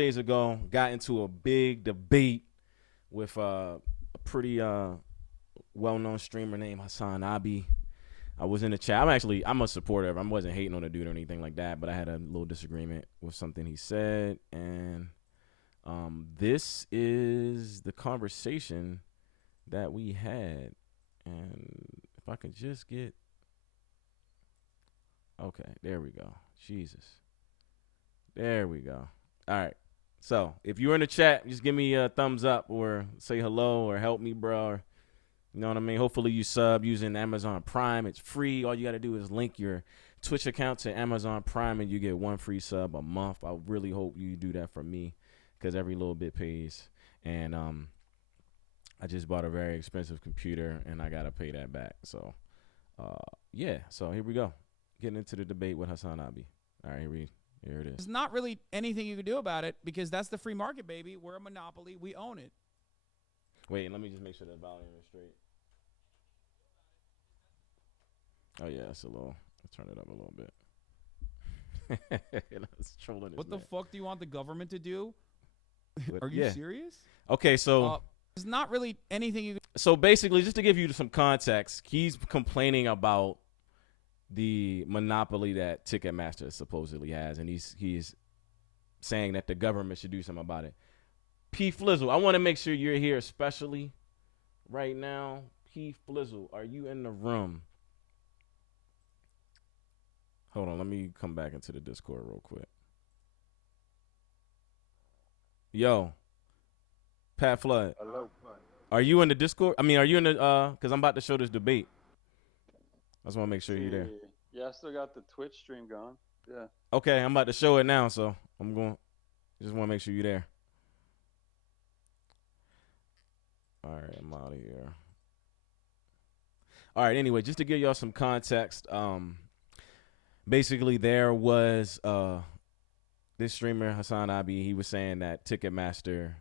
days ago, got into a big debate with a pretty well-known streamer named Hasan Abi. I was in the chat. I'm a supporter of him. I wasn't hating on the dude or anything like that, but I had a little disagreement with something he said, and this is the conversation that we had. And if I could just get, okay, there we go. Jesus, there we go. All right. So if you're in the chat, just give me a thumbs up or say hello or help me, bro. Or, you know what I mean? Hopefully you sub using Amazon Prime. It's free. All you got to do is link your Twitch account to Amazon Prime and you get 1 free sub a month. I really hope you do that for me because every little bit pays. And I just bought a very expensive computer and I got to pay that back. So, yeah. So here we go. Getting into the debate with Hasan Abi. All right, here it is. There's not really anything you can do about it because that's the free market, baby. We're a monopoly. We own it. Wait, let me just make sure the volume is straight. Oh, yeah, it's a little. I'll turn it up a little bit. It's trolling this What the man. fuck do you want the government to do? But, Are you yeah. serious? Okay, so there's not really anything you can. So basically, just to give you some context, he's complaining about the monopoly that Ticketmaster supposedly has, and he's saying that the government should do something about it. P. Flizzle, I want to make sure you're here, especially right now. P. Flizzle, are you in the room? Hold on, let me come back into the Discord real quick. Yo, Pat Flood. Hello. Are you in the Discord? I mean, are you in the because I'm about to show this debate. I just want to make sure you're there. Yeah, I still got the Twitch stream going. Yeah. Okay, I'm about to show it now, so just want to make sure you're there. All right, I'm out of here. All right, anyway, just to give y'all some context, basically there was this streamer, Hasan Abi, he was saying that Ticketmaster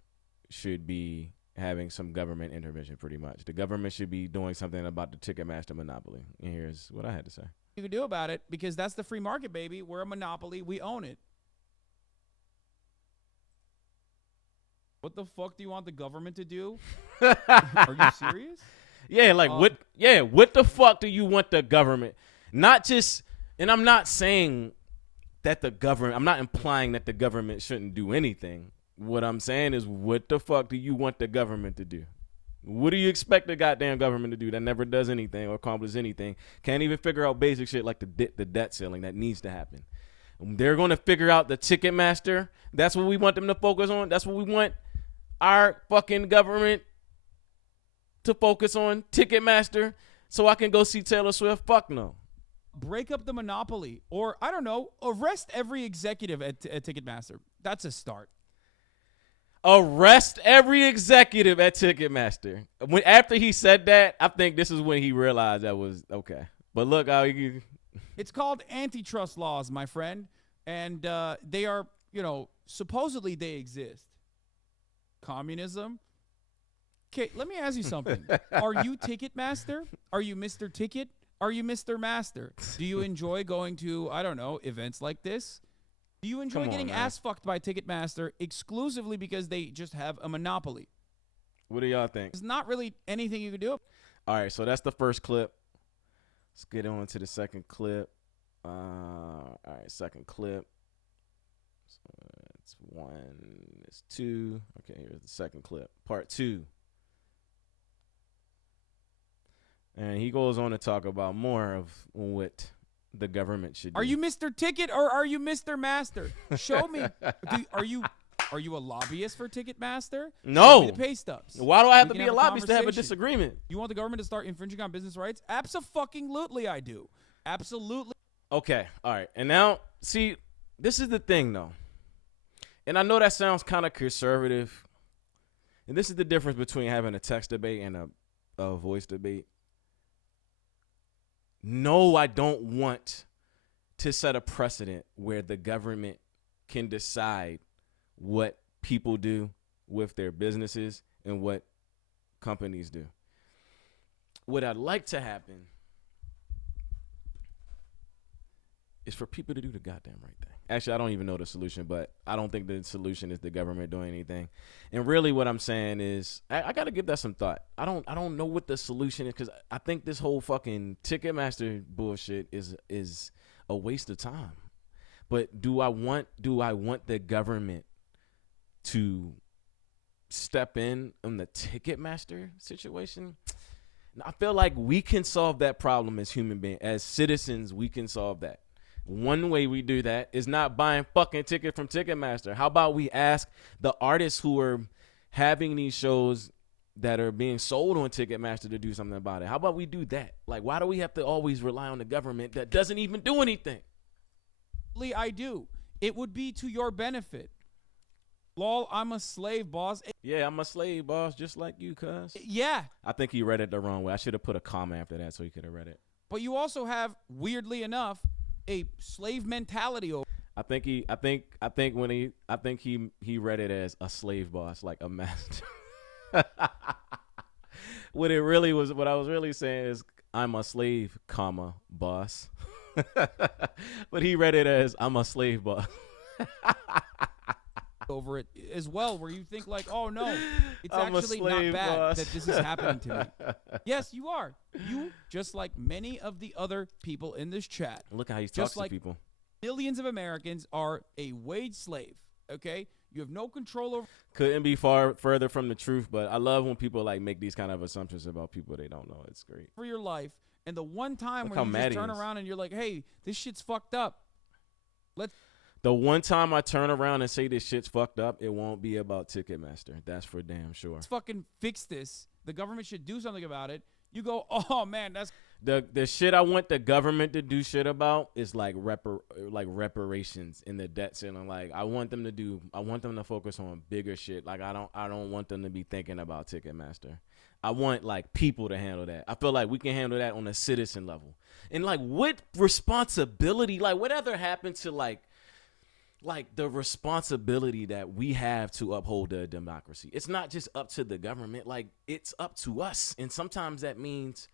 should be having some government intervention pretty much. The government should be doing something about the Ticketmaster monopoly. And here's what I had to say. You can do about it because that's the free market, baby. We're a monopoly. We own it. What the fuck do you want the government to do? Are you serious? Yeah, like what the fuck do you want the government? Not just, and I'm not saying that I'm not implying that the government shouldn't do anything. What I'm saying is, what the fuck do you want the government to do? What do you expect the goddamn government to do that never does anything or accomplishes anything? Can't even figure out basic shit like the debt ceiling that needs to happen. They're going to figure out the Ticketmaster. That's what we want them to focus on. That's what we want our fucking government to focus on, Ticketmaster, so I can go see Taylor Swift. Fuck no. Break up the monopoly, or I don't know, arrest every executive at Ticketmaster. That's a start. Arrest every executive at Ticketmaster. After he said that, I think this is when he realized that was okay. But look, it's called antitrust laws, my friend, and they are, supposedly they exist. Communism. Okay, let me ask you something. Are you Ticketmaster? Are you Mr. Ticket? Are you Mr. Master? Do you enjoy going to, I don't know, events like this? Do you enjoy getting ass fucked by Ticketmaster exclusively because they just have a monopoly? What do y'all think? There's not really anything you can do. All right, so that's the first clip. Let's get on to the second clip. All right, second clip. So it's 1, it's 2. Okay, here's the second clip. Part 2. And he goes on to talk about more of what the government should do. Are you Mr. Ticket or are you Mr. Master? Show me. Are you a lobbyist for Ticketmaster? No. Show me the pay stubs. Why do I have to be a lobbyist to have a disagreement? You want the government to start infringing on business rights? Abso-fucking-lutely I do. Absolutely. Okay. All right. And now, see, this is the thing, though. And I know that sounds kind of conservative. And this is the difference between having a text debate and a voice debate. No, I don't want to set a precedent where the government can decide what people do with their businesses and what companies do. What I'd like to happen is for people to do the goddamn right thing. Actually, I don't even know the solution, but I don't think the solution is the government doing anything. And really, what I'm saying is, I got to give that some thought. I don't know what the solution is, because I think this whole fucking Ticketmaster bullshit is a waste of time. But do I want the government to step in on the Ticketmaster situation? I feel like we can solve that problem as human beings, as citizens. We can solve that. One way we do that is not buying fucking ticket from Ticketmaster. How about we ask the artists who are having these shows that are being sold on Ticketmaster to do something about it? How about we do that? Like, why do we have to always rely on the government that doesn't even do anything? Lee, I do. It would be to your benefit. Lol, I'm a slave, boss. Yeah, I'm a slave, boss, just like you, cuz. Yeah. I think he read it the wrong way. I should have put a comma after that so he could have read it. But you also have, weirdly enough, a slave mentality over. I think he read it as a slave boss, like a master. What I was really saying is, I'm a slave, comma, boss. But he read it as, I'm a slave boss. Over it as well, where you think like, oh no, it's I'm actually not slave, bad boss. that this is happening to me. Yes, you are. You, just like many of the other people in this chat, Look how he Just talks like- to people. millions of Americans are a wage slave. Okay, you have no control over. Couldn't be further from the truth, but I love when people like make these kind of assumptions about people they don't know. It's great. For your life, and the one time Look where how you mad just he turn is. around and you're like, hey, this shit's fucked up. The one time I turn around and say this shit's fucked up, it won't be about Ticketmaster. That's for damn sure. Let's fucking fix this. The government should do something about it. You go, oh man, that's The shit I want the government to do shit about is like reparations in the debt ceiling. Like I want them to focus on bigger shit. Like I don't want them to be thinking about Ticketmaster. I want like people to handle that. I feel like we can handle that on a citizen level. And like what responsibility, like whatever happened to like the responsibility that we have to uphold the democracy. It's not just up to the government. Like it's up to us. And sometimes that means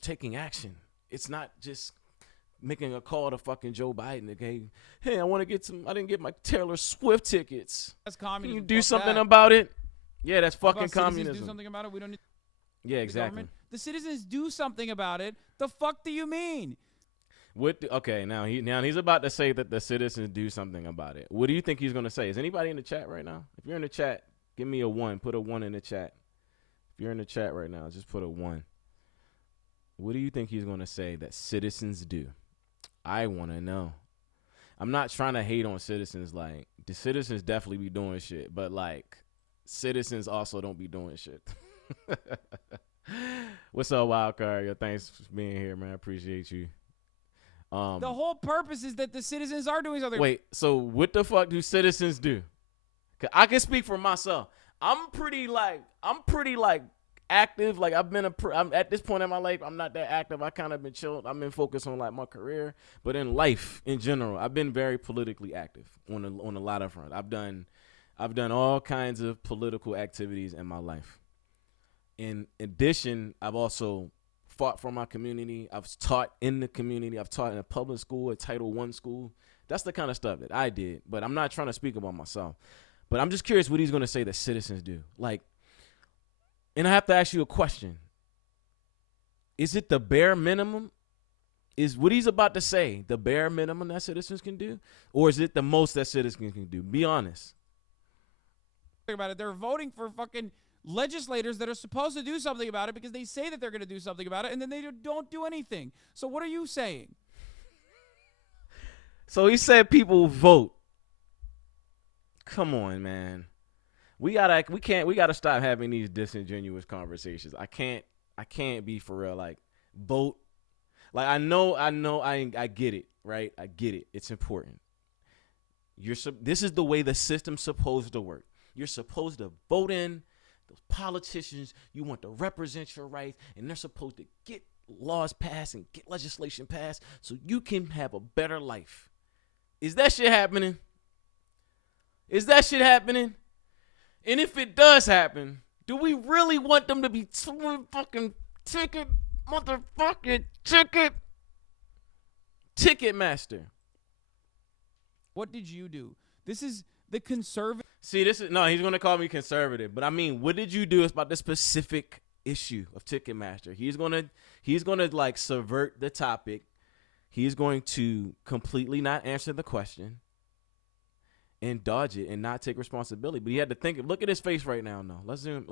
taking action. It's not just making a call to fucking Joe Biden. Okay, hey, I didn't get my Taylor Swift tickets. that's Can communism. you do Fuck something that. about it? Yeah, that's How fucking about citizens communism. Do something about it. We don't need Yeah, the exactly. government. The citizens do something about it. The fuck do you mean? Okay, now he's about to say that the citizens do something about it. What do you think he's gonna say? Is anybody in the chat right now? If you're in the chat, give me a 1. Put a 1 in the chat. If you're in the chat right now, just put a 1. What do you think he's gonna say that citizens do? I want to know. I'm not trying to hate on citizens. Like the citizens definitely be doing shit, but like citizens also don't be doing shit. What's up, Wildcard? Yo, thanks for being here, man. I appreciate you. The whole purpose is that the citizens are doing something. Wait, so what the fuck do citizens do? 'Cause I can speak for myself. I'm pretty active. Like I'm at this point in my life, I'm not that active. I kind of been chilled. I've been focused on like my career, but in life in general, I've been very politically active on a lot of fronts. I've done all kinds of political activities in my life. In addition, I've also fought for my community. I've taught in the community. I've taught in a public school, a Title I school. That's the kind of stuff that I did. But I'm not trying to speak about myself. But I'm just curious what he's going to say that citizens do. Like, and I have to ask you a question. Is it the bare minimum? Is what he's about to say the bare minimum that citizens can do? Or is it the most that citizens can do? Be honest. Think about it. They're voting for fucking legislators that are supposed to do something about it because they say that they're going to do something about it, and then they don't do anything. So what are you saying? So he said people vote. Come on, man. We gotta stop having these disingenuous conversations. I can't be for real. Like vote. Like I get it, right? I get it. It's important. This is the way the system's supposed to work. You're supposed to vote in those politicians. You want to represent your rights, and they're supposed to get laws passed and get legislation passed so you can have a better life. Is that shit happening? Is that shit happening? And if it does happen, do we really want them to be fucking Ticketmaster? What did you do? This is the conservative. See, this is no. He's gonna call me conservative, but I mean, what did you do? It's about the specific issue of Ticketmaster. He's gonna like subvert the topic. He's going to completely not answer the question and dodge it and not take responsibility. But he had to think. Look at his face right now. No, let's zoom.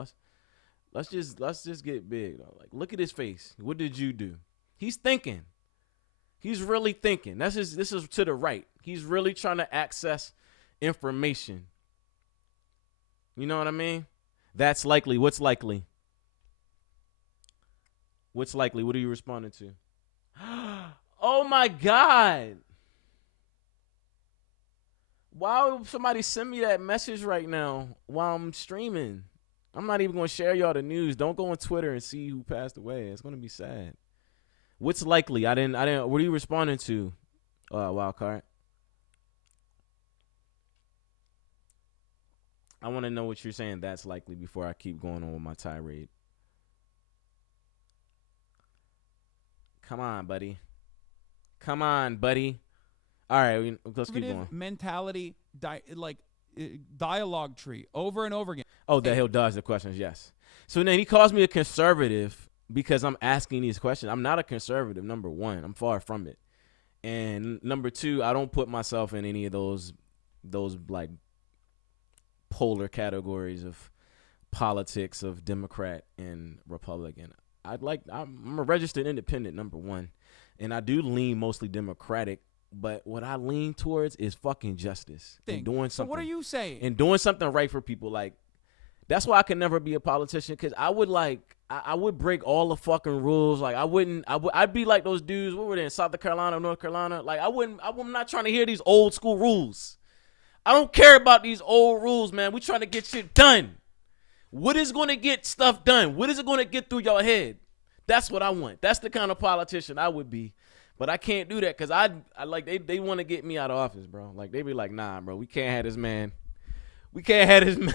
Let's just get big. Though. Like, look at his face. What did you do? He's thinking. He's really thinking. This is to the right. He's really trying to access information. You know what I mean? That's likely. What's likely? What's likely? What are you responding to? Oh my God. Why would somebody send me that message right now while I'm streaming? I'm not even going to share y'all the news. Don't go on Twitter and see who passed away. It's going to be sad. What's likely? I didn't. What are you responding to, Wildcard? I want to know what you're saying that's likely before I keep going on with my tirade. Come on, buddy. Come on, buddy. All right, let's keep going. Mentality, dialogue tree over and over again. Oh, that he'll dodge the questions, yes. So then he calls me a conservative because I'm asking these questions. I'm not a conservative, number one. I'm far from it. And number two, I don't put myself in any of those like polar categories of politics of Democrat and Republican. I'm a registered independent, number one. And I do lean mostly Democratic, but what I lean towards is fucking justice. And doing something. So what are you saying? And doing something right for people. Like, that's why I could never be a politician, because I would break all the fucking rules. Like, I'd be like those dudes, what were they, in South Carolina, North Carolina? Like, I'm not trying to hear these old school rules. I don't care about these old rules, man. We trying to get shit done. What is going to get stuff done? What is it going to get through your head? That's what I want. That's the kind of politician I would be. But I can't do that because I like they want to get me out of office, bro. Like, they be like, nah, bro, we can't have this man. We can't have this man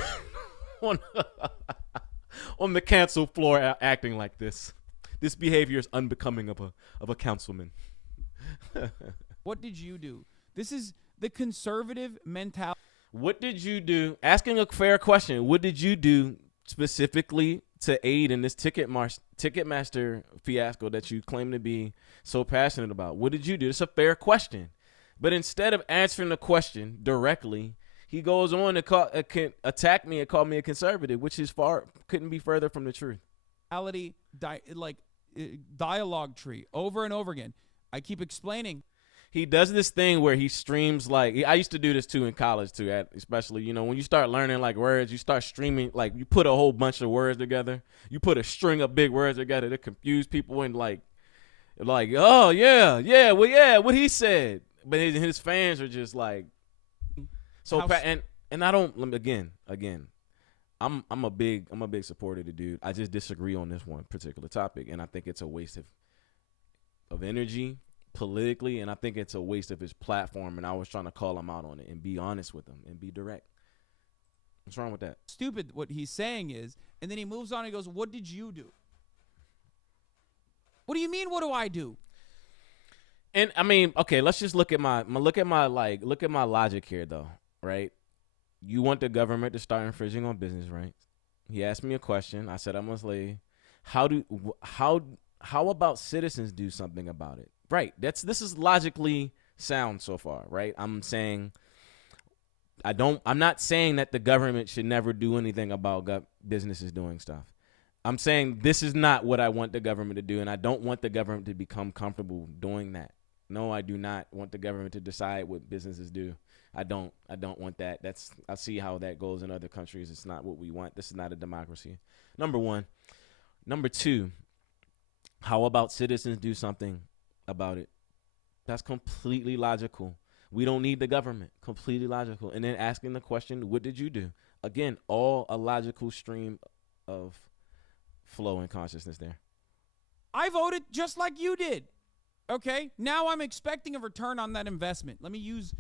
on the council floor acting like this. This behavior is unbecoming of a councilman. What did you do? This is the conservative mentality. What did you do? Asking a fair question. What did you do specifically to aid in this Ticketmaster fiasco that you claim to be so passionate about? What did you do? It's a fair question. But instead of answering the question directly, he goes on to attack me and call me a conservative, which is couldn't be further from the truth. Dialogue tree over and over again. I keep explaining. He does this thing where he streams I used to do this too in college too, especially, when you start learning like words, you start streaming, like you put a whole bunch of words together. You put a string of big words together to confuse people and like, oh yeah, well yeah, what he said. But his fans are just like, so and I don't, again, I'm a big supporter of the dude. I just disagree on this one particular topic, and I think it's a waste of energy politically, and I think it's a waste of his platform, and I was trying to call him out on it and be honest with him and be direct. What's wrong with that? Stupid what he's saying is, and then he moves on and goes, what did you do? What do you mean, what do I do? And I mean, okay, let's just look at my logic here though, right? You want the government to start infringing on business rights. He asked me a question. I said I'm a slave. How about citizens do something about it? Right. This is logically sound so far, right? I'm not saying that the government should never do anything about businesses doing stuff. I'm saying this is not what I want the government to do, and I don't want the government to become comfortable doing that. No, I do not want the government to decide what businesses do. I don't want that. I see how that goes in other countries. It's not what we want. This is not a democracy. Number one. Number two, how about citizens do something about it? That's completely logical. We don't need the government. Completely logical. And then asking the question, what did you do? Again, all a logical stream of flow and consciousness there. I voted just like you did. Okay? Now I'm expecting a return on that investment. Let me use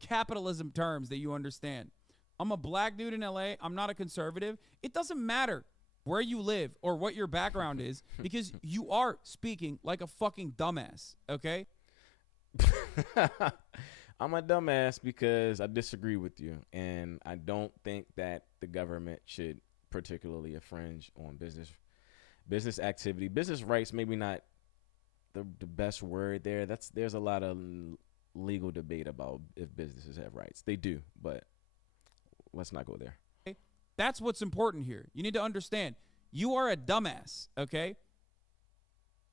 capitalism terms that you understand. I'm a black dude in LA. I'm not a conservative. It doesn't matter where you live or what your background is, because you are speaking like a fucking dumbass, okay? I'm a dumbass because I disagree with you, and I don't think that the government should particularly infringe on business activity, business rights. Maybe not the best word there. There's a lot of legal debate about if businesses have rights. They do, but let's not go there. That's what's important here. You need to understand. You are a dumbass, okay?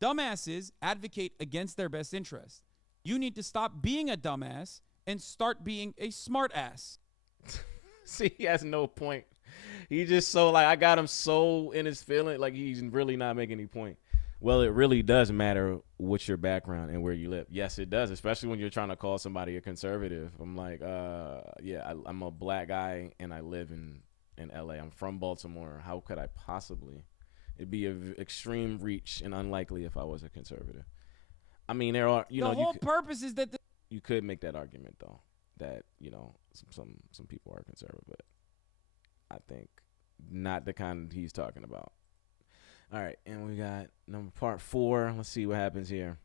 Dumbasses advocate against their best interest. You need to stop being a dumbass and start being a smart ass. See, he has no point. He just so like I got him so in his feeling, like he's really not making any point. Well, it really does matter what's your background and where you live. Yes, it does, especially when you're trying to call somebody a conservative. I'm like, I'm a black guy and I live in LA. I'm from Baltimore. How could I possibly? It'd be an extreme reach and unlikely if I was a conservative. I mean, there are, the whole purpose is that you could make that argument though, that some people are conservative, but I think not the kind he's talking about. All right, and we got part 4. Let's see what happens here.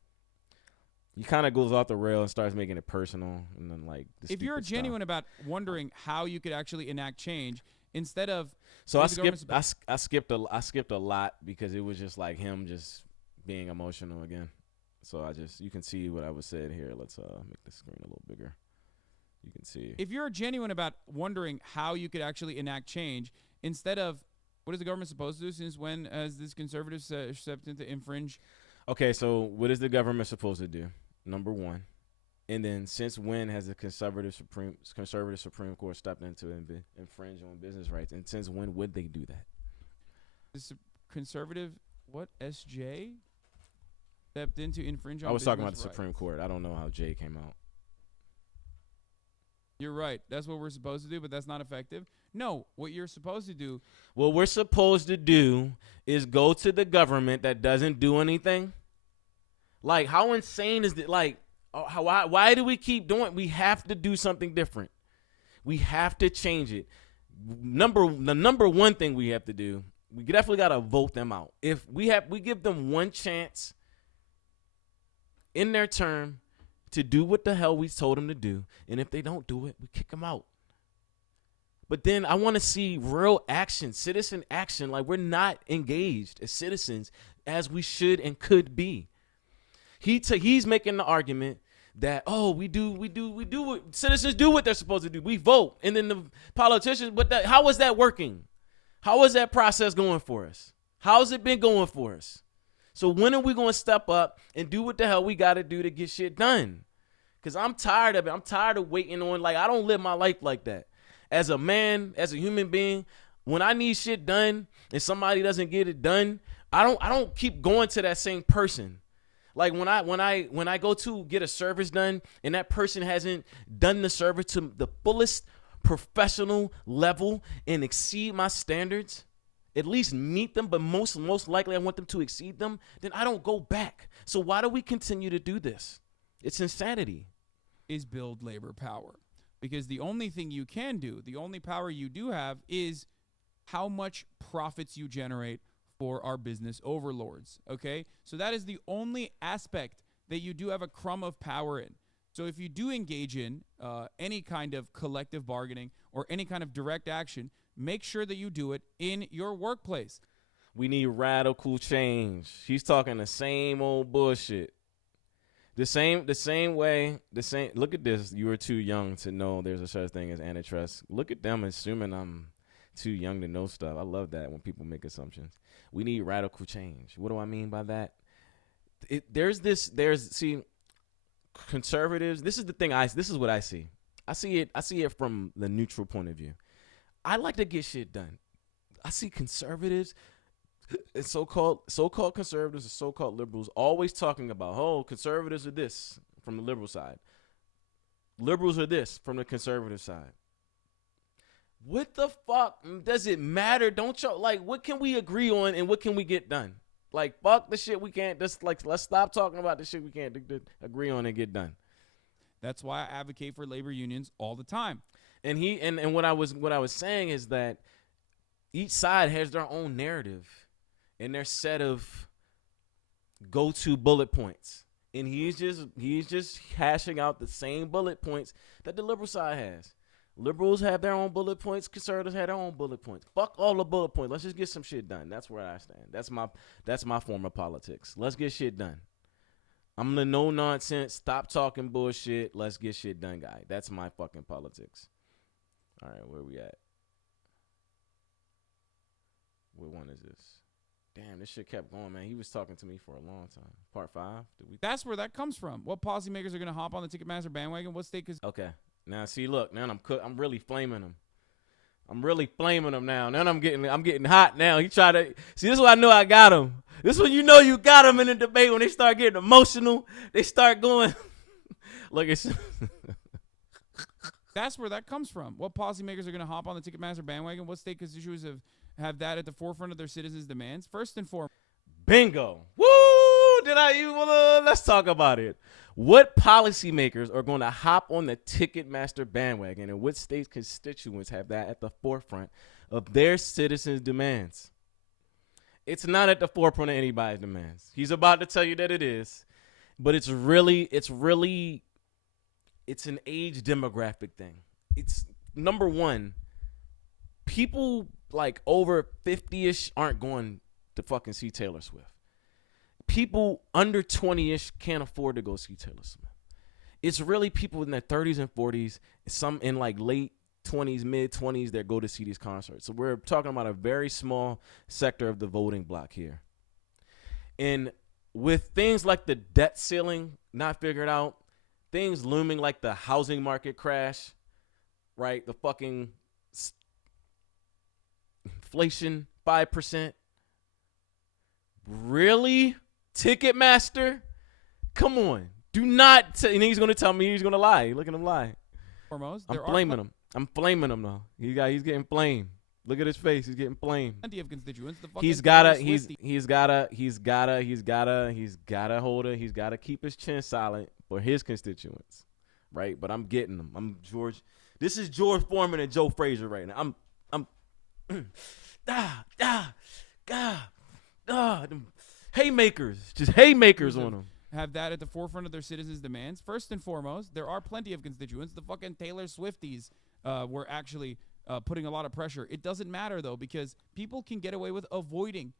He kind of goes off the rail and starts making it personal, and then like. If you're genuine about wondering how you could actually enact change, instead of I skipped a lot because it was just like him just being emotional again. So you can see what I was said here. Let's make the screen a little bigger. You can see. If you're genuine about wondering how you could actually enact change, instead of what is the government supposed to do, since when has this conservative stepped in to infringe? Okay, so what is the government supposed to do? Number one. And then since when has the conservative Supreme Court stepped in to infringe on business rights? And since when would they do that? The conservative, SJ? Stepped in to infringe on I was talking about business the rights. Supreme Court. I don't know how J came out. You're right. That's what we're supposed to do, but that's not effective. No, what you're supposed to do. What we're supposed to do is go to the government that doesn't do anything. Like, how insane is it? Like, why do we keep doing it? We have to do something different. We have to change it. The number one thing we have to do, we definitely got to vote them out. If we give them one chance in their term to do what the hell we told them to do, and if they don't do it, we kick them out. But then I want to see real action, citizen action. Like, we're not engaged as citizens as we should and could be. He's making the argument that, we do what citizens do what they're supposed to do. We vote, and then the politicians. But how is that working? How is that process going for us? How's it been going for us? So when are we going to step up and do what the hell we got to do to get shit done? Because I'm tired of it. I'm tired of waiting on, like, I don't live my life like that. As a man, as a human being, when I need shit done and somebody doesn't get it done, I don't keep going to that same person. Like when I go to get a service done and that person hasn't done the service to the fullest professional level and exceed my standards, at least meet them, but most likely I want them to exceed them, then I don't go back. So why do we continue to do this? It's insanity. Is build labor power. Because the only thing you can do, the only power you do have is how much profits you generate for our business overlords, okay? So that is the only aspect that you do have a crumb of power in. So if you do engage in any kind of collective bargaining or any kind of direct action, make sure that you do it in your workplace. We need radical change. He's talking the same old bullshit. The same way. Look at this. You were too young to know there's a such thing as antitrust. Look at them assuming I'm too young to know stuff. I love that when people make assumptions. We need radical change. What do I mean by that? See, conservatives. This is the thing. This is what I see. I see it from the neutral point of view. I like to get shit done. I see conservatives. And so-called conservatives and so-called liberals always talking about, conservatives are this from the liberal side. Liberals are this from the conservative side. What the fuck does it matter? Don't y'all, like, what can we agree on and what can we get done? Like, fuck the shit we can't, let's stop talking about the shit we can't agree on and get done. That's why I advocate for labor unions all the time. And what I was saying is that each side has their own narrative and their set of go-to bullet points. And he's just hashing out the same bullet points that the liberal side has. Liberals have their own bullet points. Conservatives have their own bullet points. Fuck all the bullet points. Let's just get some shit done. That's where I stand. That's my form of politics. Let's get shit done. I'm the no nonsense. Stop talking bullshit. Let's get shit done, guy. That's my fucking politics. All right, where we at? What one is this? Damn, this shit kept going, man. He was talking to me for a long time. Part 5? That's where that comes from. What policymakers are going to hop on the Ticketmaster bandwagon? What state? Okay. Now, see, look. Now I'm really flaming him. I'm really flaming him now. Now I'm getting hot now. He tried to see. This is when I know I got him. This is when you know you got him in the debate. When they start getting emotional, they start going. Look, it's. That's where that comes from. What policymakers are going to hop on the Ticketmaster bandwagon? What state constituents have that at the forefront of their citizens' demands? First and foremost. Bingo. Woo! Let's talk about it. What policymakers are going to hop on the Ticketmaster bandwagon, and what state's constituents have that at the forefront of their citizens' demands? It's not at the forefront of anybody's demands. He's about to tell you that it is, but it's an age demographic thing. It's number one, people like over 50-ish aren't going to fucking see Taylor Swift. People under 20-ish can't afford to go see Taylor Swift. It's really people in their 30s and 40s, some in like late 20s, mid 20s that go to see these concerts. So we're talking about a very small sector of the voting block here. And with things like the debt ceiling not figured out, things looming like the housing market crash, right? The fucking inflation, 5%. Really? Ticketmaster? Come on. Do not. And he's going to tell me he's going to lie. Look at him lie. Foremost, I'm flaming him. I'm flaming him though. He's getting flamed. Look at his face. He's getting flamed. Plenty of constituents. He's gotta keep his chin silent for his constituents, right? But I'm getting them. I'm George. This is George Foreman and Joe Frazier right now. Them haymakers, just haymakers on them. Have that at the forefront of their citizens' demands. First and foremost, there are plenty of constituents. The fucking Taylor Swifties were actually putting a lot of pressure. It doesn't matter, though, because people can get away with avoiding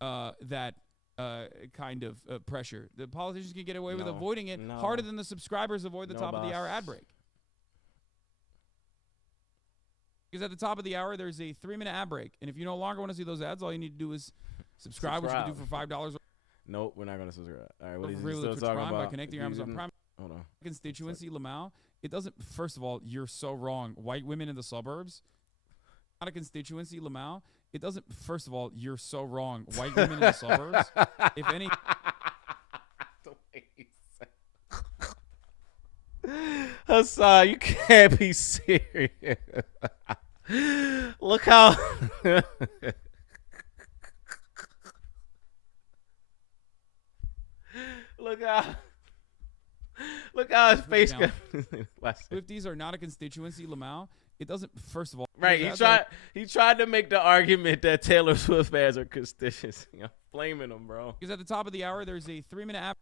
that kind of pressure. The politicians can get away with avoiding it harder than the subscribers avoid the top of the hour ad break. Because at the top of the hour, there's a 3-minute ad break. And if you no longer want to see those ads, all you need to do is subscribe. Which you can do for $5. Nope, we're not going to subscribe. All right, what is he still talking about? By connecting your Amazon Prime hold on. constituency, Lamau. It doesn't. First of all, you're so wrong. White women in the suburbs, not a constituency, Lamau. It doesn't. First of all, you're so wrong. White women in the suburbs. If any. Hasan, you can't be serious. Look how. Look how his face got. Swifties are not a constituency, Lamau. It doesn't. First of all, right? He tried to make the argument that Taylor Swift fans are constituency. I'm flaming him, bro. Because at the top of the hour, there's a 3-minute app.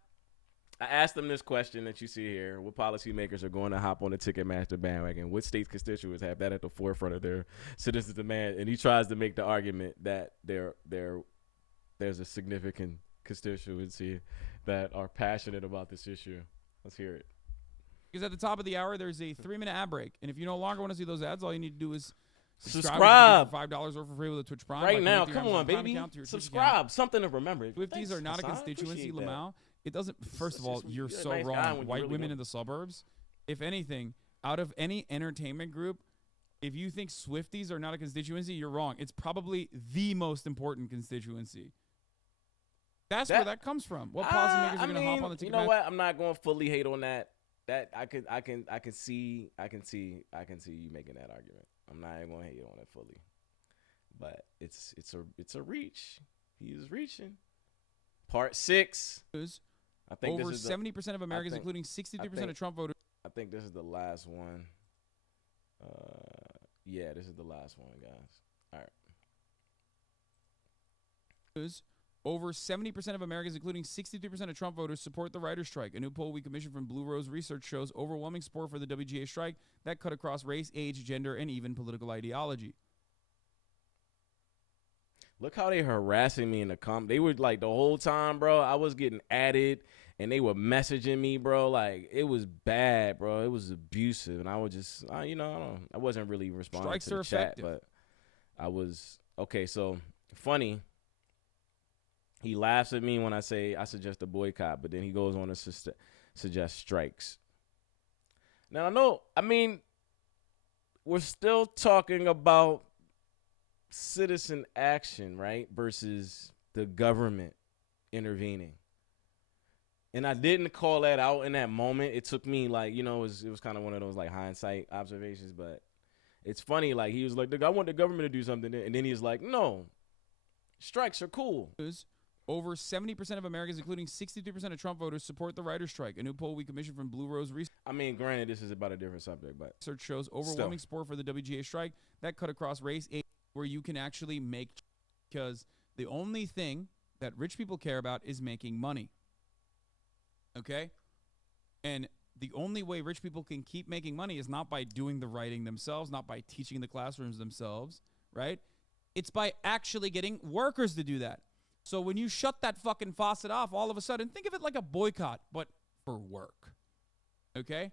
I asked him this question that you see here: what policymakers are going to hop on the Ticketmaster bandwagon? What states' constituents have that at the forefront of their citizens' demand? And he tries to make the argument that there's a significant constituency that are passionate about this issue. Let's hear it. Because at the top of the hour, there's a 3-minute ad break. And if you no longer want to see those ads, all you need to do is subscribe. For $5 or for free with a Twitch Prime. Right now, come on, baby. Subscribe. Something to remember. Swifties are not a constituency, Lamau. It doesn't. First of all, you're so wrong. White women in the suburbs. If anything, out of any entertainment group, if you think Swifties are not a constituency, you're wrong. It's probably the most important constituency. That's where that comes from. What policymakers are going to hop on the Ticketmaster? You know what? I'm not going to fully hate on that. That I can see you making that argument. I'm not going to hate on it fully, but it's a reach. He is reaching. Part 6. I think over this is 70% of Americans, including 63% of Trump voters. I think this is the last one. Yeah, this is the last one, guys. All right. Over 70% of Americans, including 63% of Trump voters, support the writer's strike. A new poll we commissioned from Blue Rose Research shows overwhelming support for the WGA strike that cut across race, age, gender, and even political ideology. Look how they harassing me in the comments. They were like the whole time, bro. I was getting added, and they were messaging me, bro. Like it was bad, bro. It was abusive, and I was just, I wasn't really responding Strikes to the are chat, effective. but I was okay. So funny. He laughs at me when I say I suggest a boycott, but then he goes on to suggest strikes. Now, we're still talking about citizen action, right? Versus the government intervening. And I didn't call that out in that moment. It took me it was kind of one of those like hindsight observations, but it's funny. Like he was like, I want the government to do something. And then he's like, no, strikes are cool. Over 70% of Americans, including 63% of Trump voters, support the writer's strike. A new poll we commissioned from Blue Rose Research. I mean, granted, this is about a different subject, but Research shows overwhelming support for the WGA strike that cut across race, age, where you can actually make, because the only thing that rich people care about is making money. Okay? And the only way rich people can keep making money is not by doing the writing themselves, not by teaching the classrooms themselves, right? It's by actually getting workers to do that. So when you shut that fucking faucet off, all of a sudden, think of it like a boycott, but for work. Okay?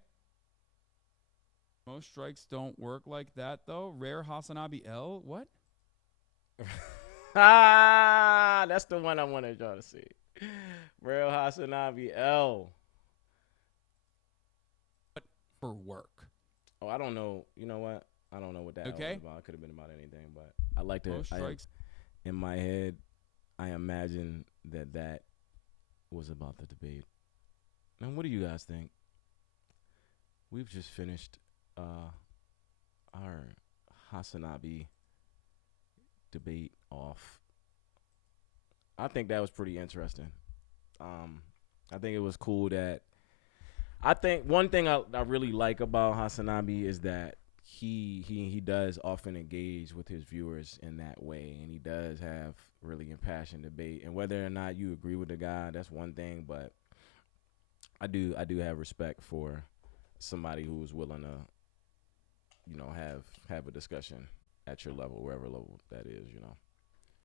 Most strikes don't work like that, though. Rare Hasan Abi L. What? that's the one I wanted y'all to see. Real Hasan Abi L. But for work. Oh, I don't know. You know what? I don't know what that was about. It could have been about anything, but I like to. Most strikes. In my head, I imagine that was about the debate. And what do you guys think? We've just finished our Hasan Abi debate off. I think that was pretty interesting. I think it was cool that. I think one thing I really like about Hasan Abi is that he does often engage with his viewers in that way, and he does have really impassioned debate. And whether or not you agree with the guy, that's one thing, but I do have respect for somebody who is willing to, have a discussion at your level, wherever level that is,